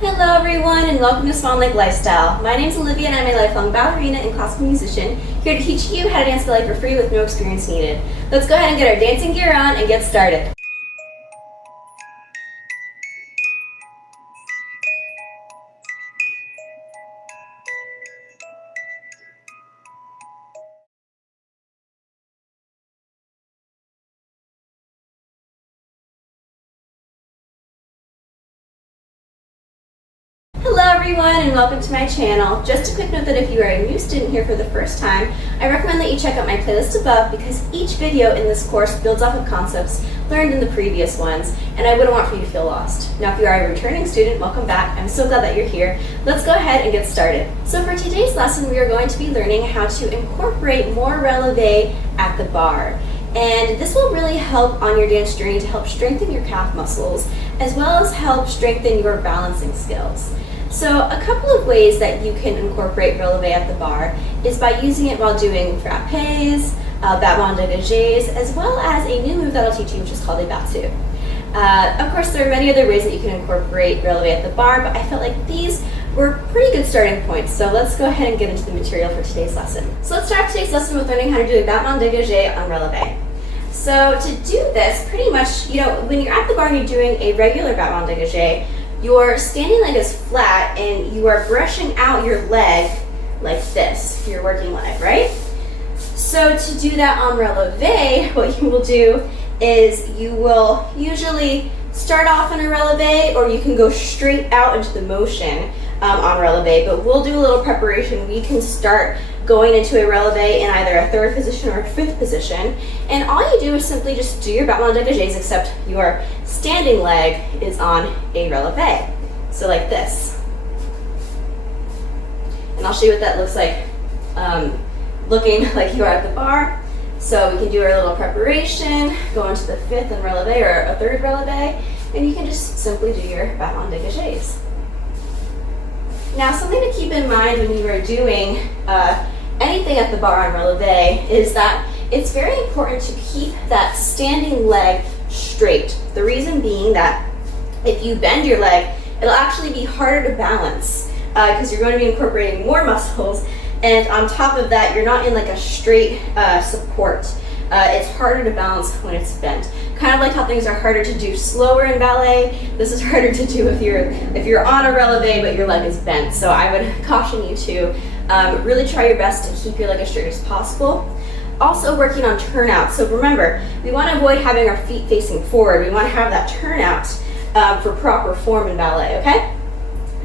Hello everyone and welcome to Swan Lake Lifestyle. My name is Olivia and I'm a lifelong ballerina and classical musician here to teach you how to dance ballet for free with no experience needed. Let's go ahead and get our dancing gear on and get started. Hello everyone and welcome to my channel. Just a quick note that if you are a new student here for the first time, I recommend that you check out my playlist above because each video in this course builds off of concepts learned in the previous ones, and I wouldn't want for you to feel lost. Now if you are a returning student, welcome back. I'm so glad that you're here. Let's go ahead and get started. So for today's lesson, we are going to be learning how to incorporate more releve at the bar. And this will really help on your dance journey to help strengthen your calf muscles, as well as help strengthen your balancing skills. So a couple of ways that you can incorporate relevé at the bar is by using it while doing frappés, battements dégagés, as well as a new move that I'll teach you, which is called a battu. Of course, there are many other ways that you can incorporate relevé at the bar, but I felt like these were pretty good starting points. So let's go ahead and get into the material for today's lesson. So let's start today's lesson with learning how to do a battement dégagé on relevé. So to do this, pretty much, when you're at the bar and you're doing a regular battement dégagé, your standing leg is flat and you are brushing out your leg like this, your working leg, right? So to do that on relevé, what you will do is you will usually start off in a relevé, or you can go straight out into the motion on relevé, but we'll do a little preparation. We can start going into a relevé in either a third position or a fifth position, and all you do is simply just do your battements dégagés, except your standing leg is on a relevé, so like this. And I'll show you what that looks like looking like you are at the bar. So we can do our little preparation, go into the fifth and relevé, or a third relevé, and you can just simply do your battements dégagés. Now, something to keep in mind when you are doing anything at the bar on relevé is that it's very important to keep that standing leg straight. The reason being that if you bend your leg, it'll actually be harder to balance because you're going to be incorporating more muscles, and on top of that, you're not in like a straight support. It's harder to balance when it's bent. Kind of like how things are harder to do slower in ballet, this is harder to do if you're on a relevé but your leg is bent. So I would caution you to really try your best to keep your leg as straight as possible. Also working on turnout. So remember, we want to avoid having our feet facing forward. We want to have that turnout for proper form in ballet, okay?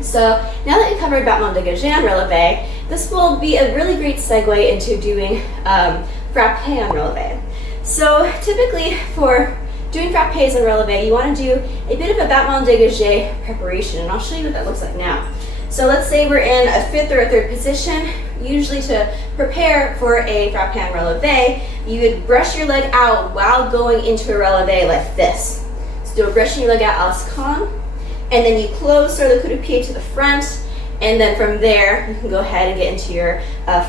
So now that we've covered battements dégagés on relevé, this will be a really great segue into doing frappé on relevé. So typically for doing frappés on relevé, you want to do a bit of a battement dégagé preparation, and I'll show you what that looks like now. So let's say we're in a fifth or a third position. Usually to prepare for a frappé on relevé, you would brush your leg out while going into a relevé like this. So do a brushing your leg out à la and then you close sort of the coup de pied to the front, and then from there you can go ahead and get into your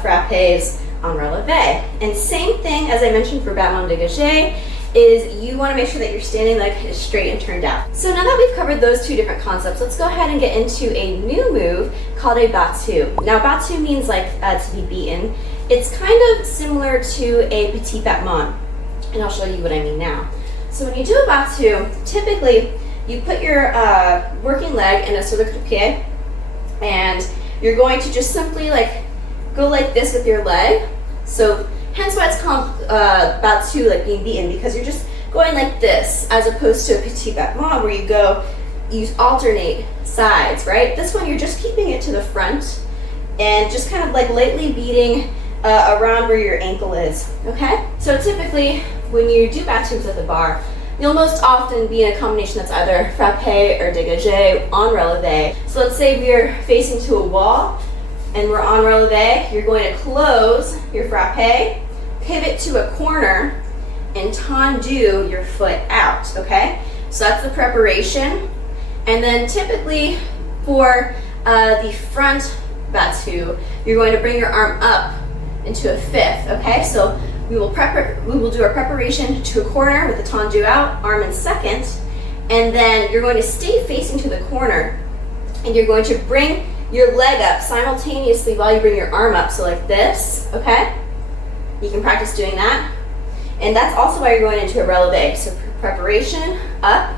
frappés on relevé. And same thing as I mentioned for battement dégagé, is you want to make sure that your standing leg is straight and turned out. So now that we've covered those two different concepts, let's go ahead and get into a new move called a battu. Now battu means like to be beaten. It's kind of similar to a petit battement, and I'll show you what I mean now. So when you do a battu, typically you put your working leg in a sort of coup de pied, and you're going to just simply go like this with your leg. So hence why it's called battu, like being beaten, because you're just going like this, as opposed to a petit battement where you alternate sides, right? This one you're just keeping it to the front and just kind of like lightly beating around where your ankle is, okay? So typically when you do battus at the bar, you'll most often be in a combination that's either frappé or dégagé on relevé. So let's say we're facing to a wall and we're on relevé, you're going to close your frappé, pivot to a corner, and tendu your foot out, okay? So that's the preparation. And then typically for the front battu, you're going to bring your arm up into a fifth, okay? So we will do our preparation to a corner with the tendu out, arm in second, and then you're going to stay facing to the corner And you're going to bring your leg up simultaneously while you bring your arm up. So like this, okay? You can practice doing that. And that's also why you're going into a releve. So preparation, up.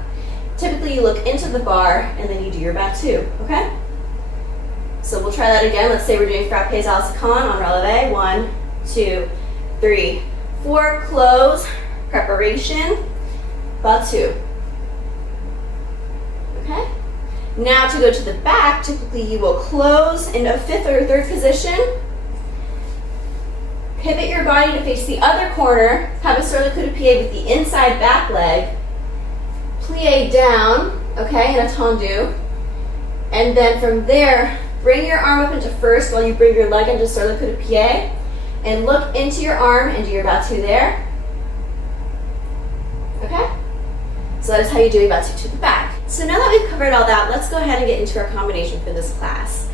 Typically you look into the bar and then you do your battu, okay? So we'll try that again. Let's say we're doing frappés à la seconde on releve. 1, 2, 3, 4. Close, preparation, battu. Okay? Now to go to the back, typically you will close in a 5th or 3rd position. Pivot your body to face the other corner. Have a sur le coup de pied with the inside back leg. Plie down, okay, in a tendu. And then from there, bring your arm up into first while you bring your leg into sur le coup de pied. And look into your arm and do your battu there. Okay? So that is how you do a battu to the back. So now that we've covered all that, let's go ahead and get into our combination for this class.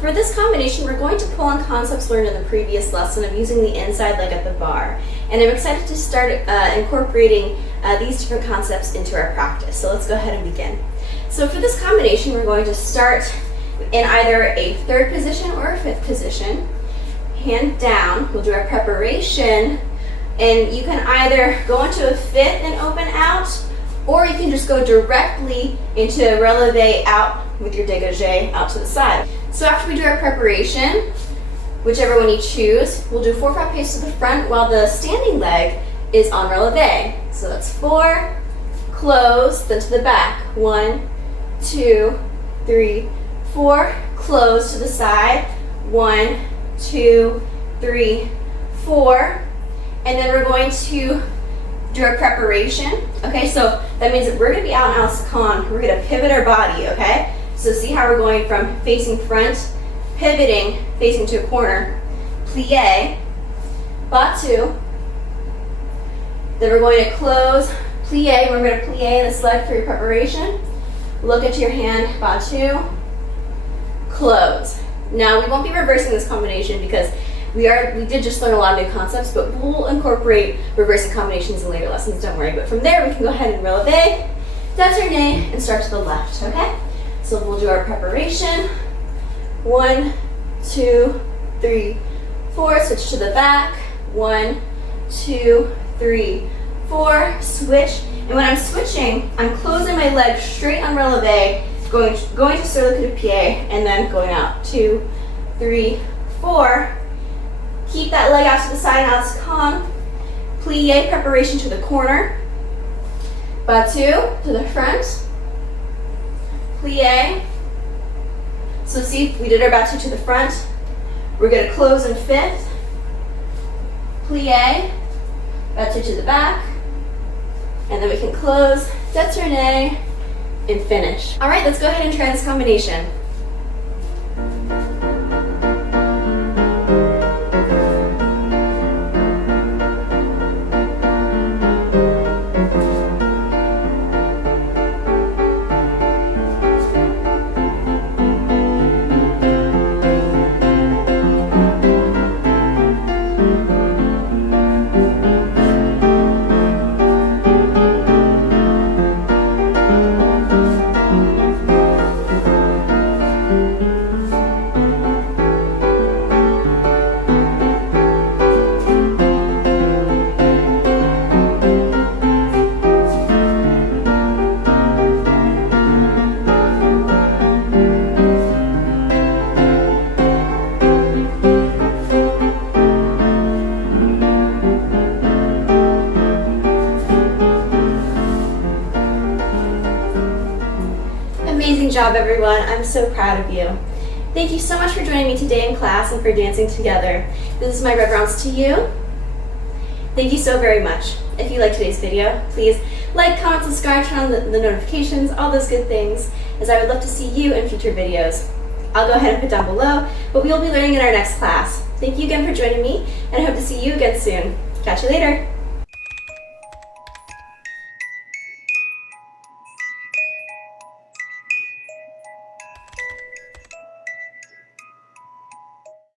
For this combination, we're going to pull on concepts learned in the previous lesson of using the inside leg at the bar. And I'm excited to start incorporating these different concepts into our practice. So let's go ahead and begin. So for this combination, we're going to start in either a 3rd position or a 5th position. Hand down, we'll do our preparation, and you can either go into a 5th and open out, or you can just go directly into a releve out with your dégagé out to the side. So after we do our preparation, whichever one you choose, we'll do 4 frappés to the front while the standing leg is on releve. So that's 4, close, then to the back. 1, 2, 3, 4, close to the side. 1, 2, 3, 4. And then we're going to do our preparation. Okay, so that means that we're going to be out in à la seconde. We're going to pivot our body, okay? So see how we're going from facing front, pivoting, facing to a corner, plie, battu. Then we're going to close, plie. We're going to plie this leg for your preparation. Look into your hand, battu, close. Now we won't be reversing this combination because we did just learn a lot of new concepts, but we'll incorporate reversing combinations in later lessons, don't worry. But from there, we can go ahead and relevé, détourné, and start to the left, okay? So we'll do our preparation. 1, 2, 3, 4, switch to the back. 1, 2, 3, 4, switch. And when I'm switching, I'm closing my leg straight on relevé, going to sur le coup de pied, and then going out. 2, 3, 4. Keep that leg out to the side, à la seconde. Plie, preparation to the corner. Battu, to the front. Plie. So see, we did our battu to the front. We're going to close in 5th. Plie, battu to the back. And then we can close, détourné, and finish. All right, let's go ahead and try this combination. Amazing job, everyone. I'm so proud of you. Thank you so much for joining me today in class and for dancing together. This is my red rounds to you. Thank you so very much. If you liked today's video, please like, comment, subscribe, turn on the notifications, all those good things, as I would love to see you in future videos. I'll go ahead and put down below what we will be learning in our next class. Thank you again for joining me, and I hope to see you again soon. Catch you later.